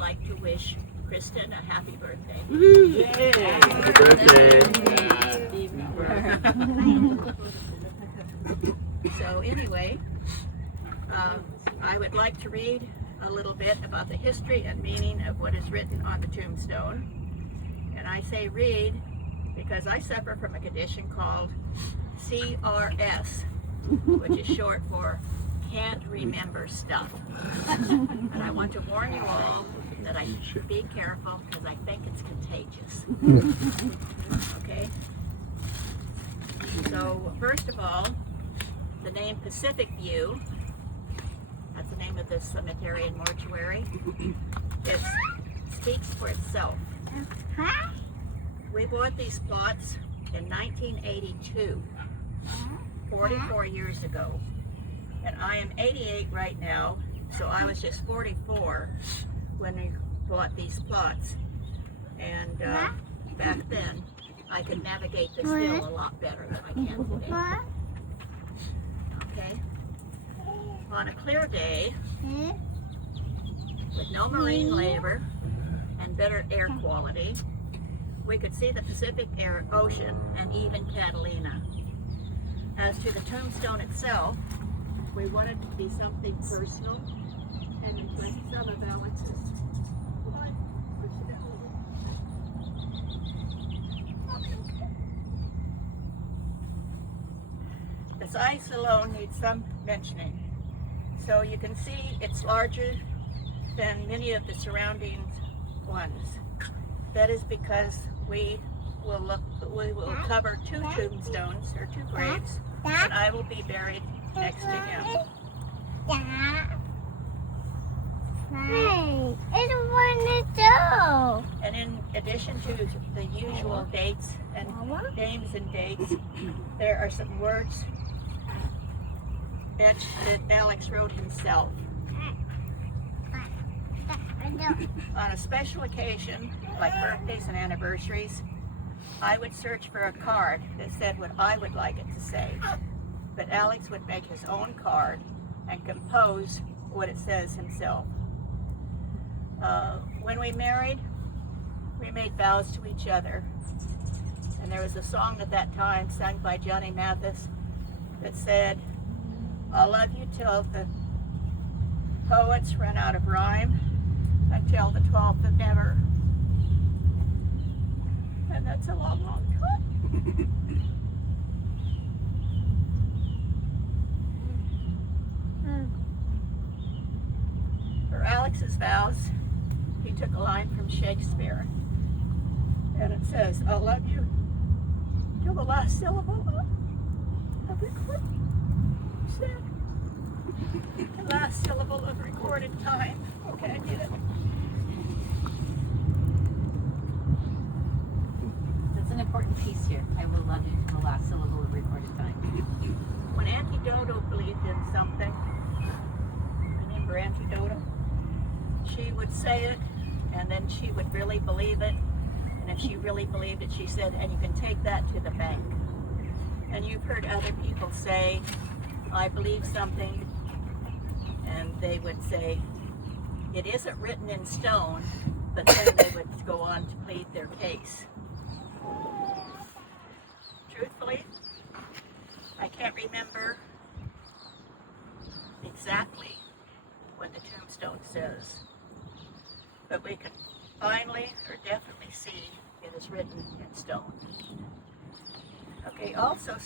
like to wish Kristen a happy birthday. Yay! Happy birthday! So anyway, I would like to read a little bit about the history and meaning of what is written on the tombstone. And I say read because I suffer from a condition called CRS, which is short for can't remember stuff. And I want to warn you all that I should be careful because I think it's contagious. Okay? So first of all, the name Pacific View, that's the name of this cemetery and mortuary, it speaks for itself. We bought these plots in 1982, 44 years ago. And I am 88 right now, so I was just 44 when we bought these plots. And back then, I could navigate this hill a lot better than I can today. Okay? On a clear day, with no marine labor and better air quality, we could see the Pacific Ocean and even Catalina. As to the tombstone itself, we wanted it to be something personal and reflect some of Alex's blood. The size alone needs some mentioning. So you can see it's larger than many of the surrounding ones. That is because we will cover 2 tombstones or 2 graves, and I will be buried next to him. Hey, I don't want to do. And in addition to the usual dates and names and dates, there are some words that Alex wrote himself. On a special occasion, like birthdays and anniversaries, I would search for a card that said what I would like it to say. But Alex would make his own card and compose what it says himself. When we married, we made vows to each other. And there was a song at that time sung by Johnny Mathis that said, "I'll love you till the poets run out of rhyme, until the 12th of never." And that's a long, long time. For Alex's vows, he took a line from Shakespeare. And it says, "I'll love you till the last syllable of recorded." Said, the last syllable of recorded time. Okay, I did it. That's an important piece here. I will love you till the last syllable of recorded time. When Auntie Dodo believed in something, remember Auntie Dodo? She would say it, and then she would really believe it. And if she really believed it, she said, "And you can take that to the bank." And you've heard other people say, "I believe something," and they would say, "It isn't written in stone," but then they would go on to plead their case. Truthfully, I can't remember exactly what the tombstone says, but we can finally or definitely see it is written in stone. Okay, also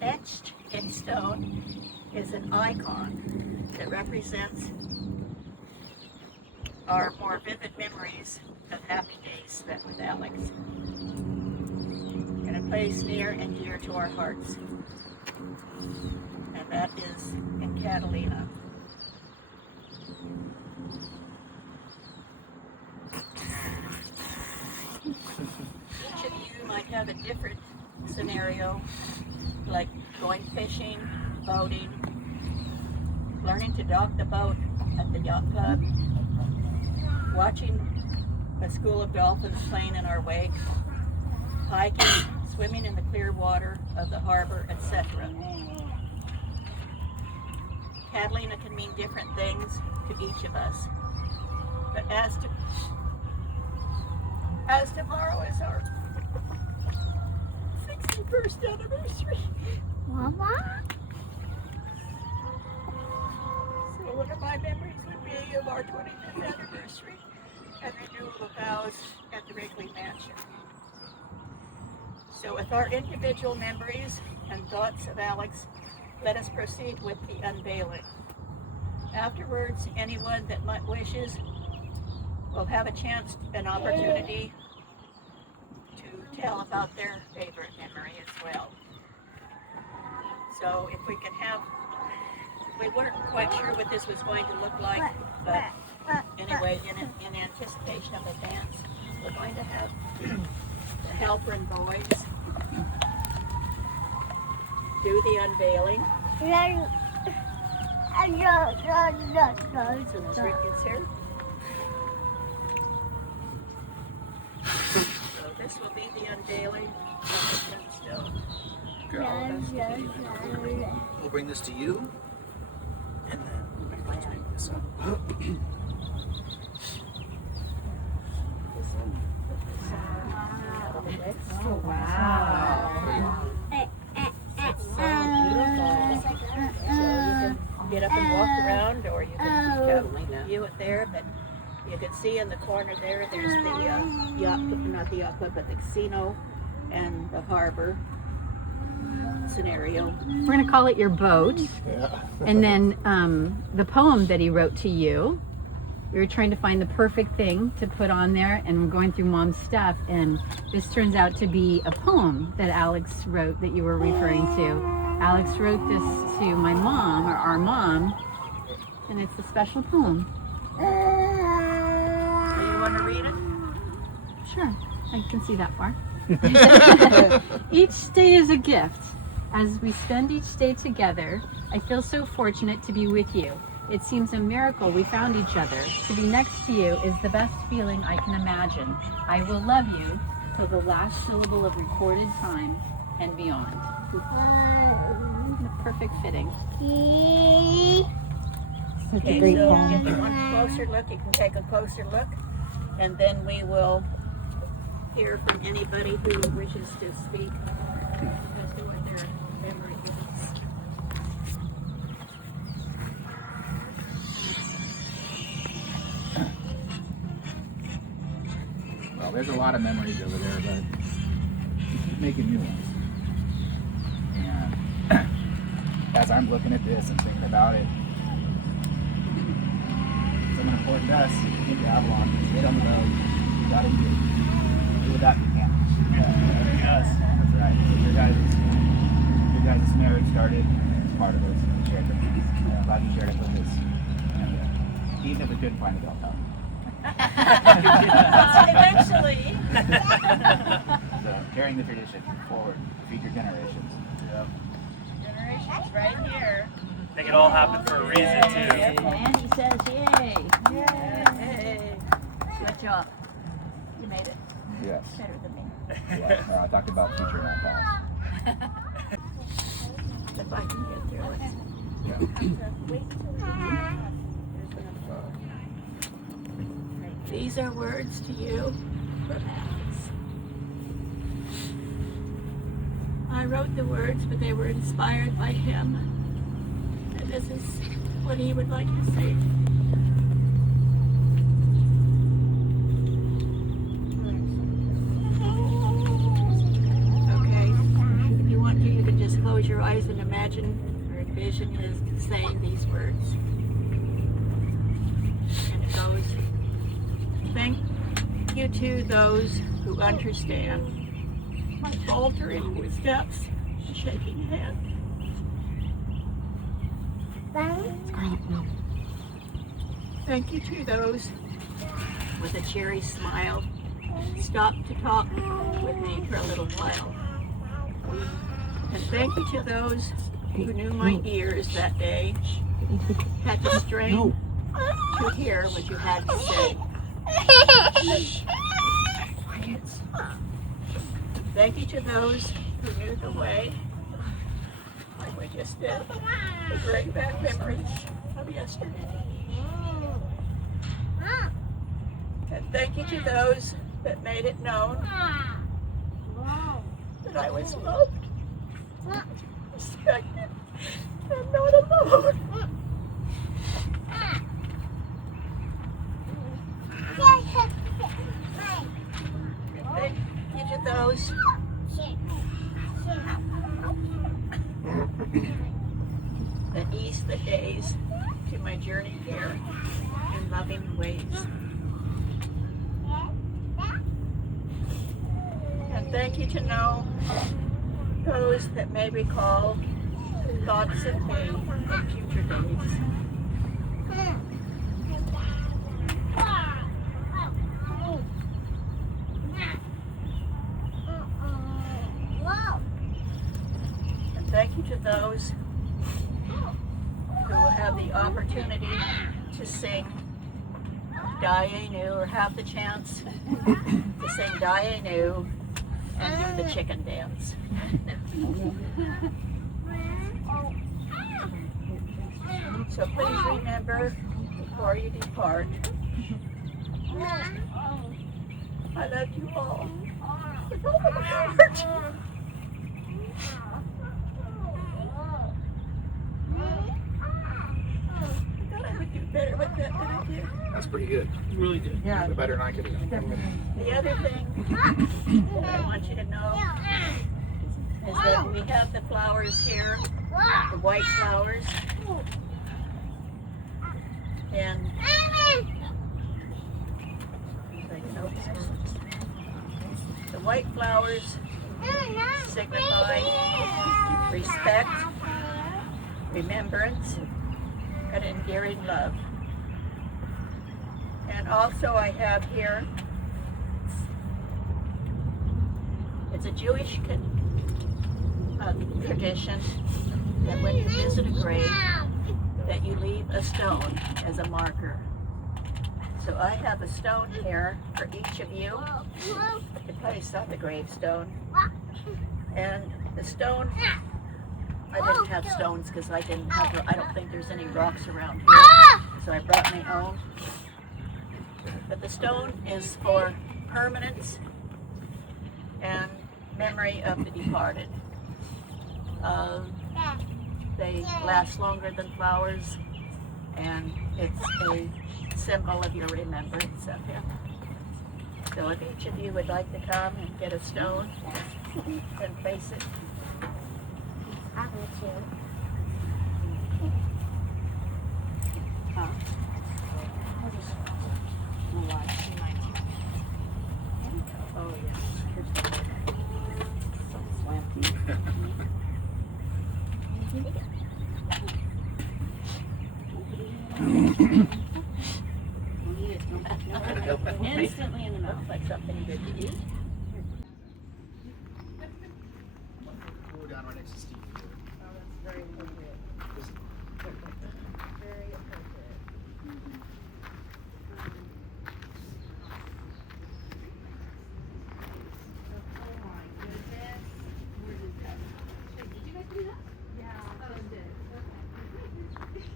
etched in stone is an icon that represents our more vivid memories of happy days spent with Alex, in a place near and dear to our hearts, and that is in Catalina. Each of you might have a different scenario, like going fishing, boating, learning to dock the boat at the yacht club, watching a school of dolphins playing in our wake, hiking, swimming in the clear water of the harbor, etc. Catalina can mean different things to each of us. But as tomorrow is our 61st anniversary. Mama? So one of my memories would be of our 25th anniversary and renewal of vows at the Wrigley Mansion. So with our individual memories and thoughts of Alex, let us proceed with the unveiling. Afterwards, anyone that might wishes will have a chance, an opportunity to tell about their favorite memory as well. So if we can have, we weren't quite sure what this was going to look like, but anyway, in anticipation of the dance, we're going to have the Halpern boys do the unveiling. So there's Ricky's here. So this will be the unveiling of the gemstone. We'll bring this to you, and then let's make this up. Oh, wow. Get up and walk around, or you can view it there, but you can see in the corner there, there's the yacht, not the yacht club, but the casino and the harbor scenario. We're going to call it your boat. Yeah. And then the poem that he wrote to you, we were trying to find the perfect thing to put on there, and we're going through Mom's stuff, and this turns out to be a poem that Alex wrote that you were referring to. Alex wrote this to my mom, or our mom, and it's a special poem. Do you want to read it? Sure, I can see that far. Each day is a gift. As we spend each day together, I feel so fortunate to be with you. It seems a miracle we found each other. To be next to you is the best feeling I can imagine. I will love you till the last syllable of recorded time and beyond. The perfect fitting. Okay, so if you want a closer look, you can take a closer look, and then we will hear from anybody who wishes to speak as to what their memory is. Well, there's a lot of memories over there, but keep making new ones. And as I'm looking at this and thinking about it, someone important to us into Avalon, get on the road, you gotta do without you can't. Yes, that's right. So your guys' marriage started as part of this. You shared the piece. I'm glad you shared it with us. And even if we couldn't find it, I'll tell you. Eventually. So carrying the tradition forward to future generations. Yep. Generations right here. I think it all happened for a reason too. Andy says yay. Yay. Good job. You made it Yes. better than me. Yeah. No, I talked about future, not past. If I can get through it. Yeah. These are words to you from Alex. I wrote the words, but they were inspired by him. And this is what he would like to say. Okay. If you want to, you can just close your eyes and imagine or envision his saying these words. And it goes, thank you to those who understand my faltering with steps and shaking hand. Thank you to those with a cheery smile. Stop to talk with me for a little while. And thank you to those who knew my ears that day, had to strain to hear what you had to say. Thank you to those who knew the way, like we just did, to bring back memories of yesterday. And thank you to those that made it known that I was loved, respected, and not alone. And thank you to those that ease the days to my journey here in loving ways. And thank you to know those that may recall thoughts of me in future days. And thank you to those who will have the opportunity to sing Die Anew, or have the chance to sing Die Anew and do the chicken dance. So please remember before you depart, I love you all with all of my heart. I thought I would do better with that than I did. That's pretty good. Really good. Yeah. Better than I could have done. The other thing that I want you to know is that we have the flowers here, the white flowers, and the white flowers signify respect, remembrance, and endearing love. And also I have here, it's a Jewish tradition that when you visit a grave, that you leave a stone as a marker. So I have a stone here for each of you to place on the gravestone. And the stone, I didn't have stones because I don't think there's any rocks around here, so I brought my own. But the stone is for permanence and memory of the departed. They last longer than flowers, and it's a symbol of your remembrance of him. So if each of you would like to come and get a stone and place it. I would too. Huh? Oh yeah. So slanty. Instantly in the mouth, like something good to eat. We're down right next to Steve. Oh, that's very appropriate. Very appropriate. Oh my goodness. Where did that? Did you guys do that? Yeah. Oh, it did. Okay.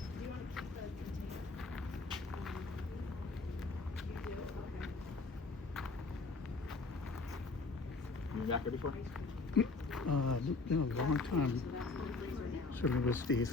Do you want to keep the container? You do? Okay. You back ready for? Yeah, a long time. Certainly with Steve.